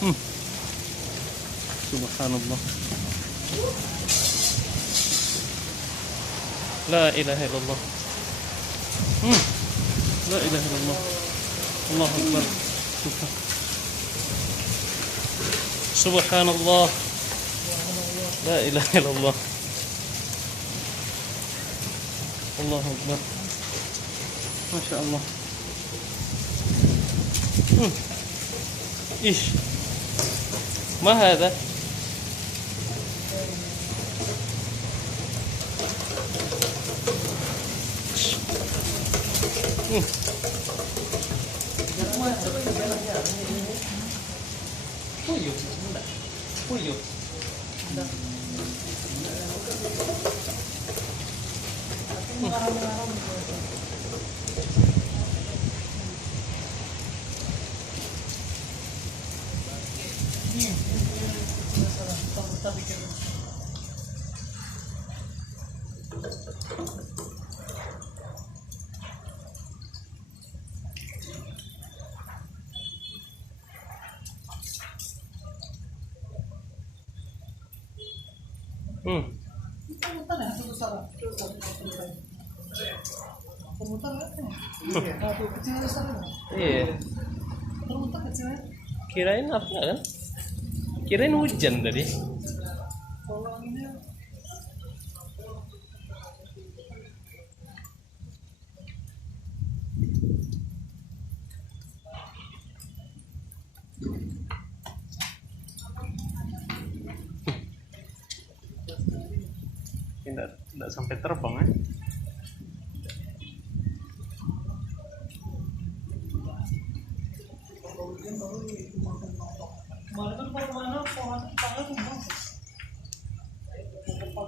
Hmm. Subhanallah. La ilaha illallah. La ilaha illallah. Allahu akbar. Subhanallah. La ilaha illallah. Allahu akbar. Masya Allah. Ish. Ma hada? Puyuh, enggak. Puyuh. Iya. Kirain apa kan? Kirain hujan tadi. Tidak sampai terbang ya. Kemarin kan kemana?